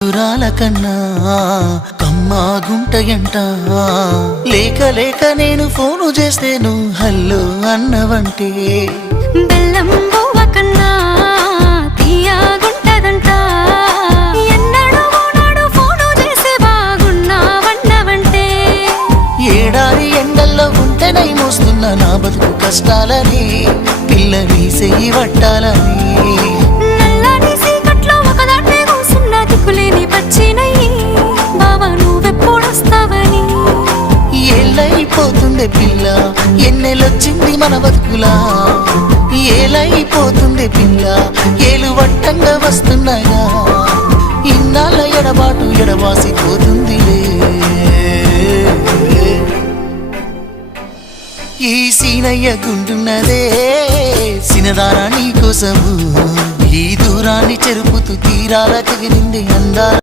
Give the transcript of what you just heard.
దూరాల కన్నా కమ్మా గుంటయంట లేక లేక నేను ఫోను చేస్తే నువ్వు హల్లో అన్నవంటే బెల్లం బువ్వ కన్నా తీయగుంటదంట ఎన్నడూ నాడు ఫోను చేసి బాగున్నావన్నవంటే ఏడాది ఎండల్లో ఉంటేనై మోస్తున్న నా బతుకు కష్టాలని పిల్లని సెయ్యి పట్టాలని ఏలైపోతుంది పిల్ల ఎన్నెలొచ్చింది మన బతుకులా ఏలైపోతుంది పిల్ల ఏలు వట్టంగా వస్తున్నాయా ఇన్నాళ్ళ ఎడబాటు ఎడవాసిపోతుందిలే ఈ సీనయ్య గుంటున్నదే సినదారా నీ కోసము ఈ దూరాన్ని చెరుపుతూ తీరాల తెగిరింది అందా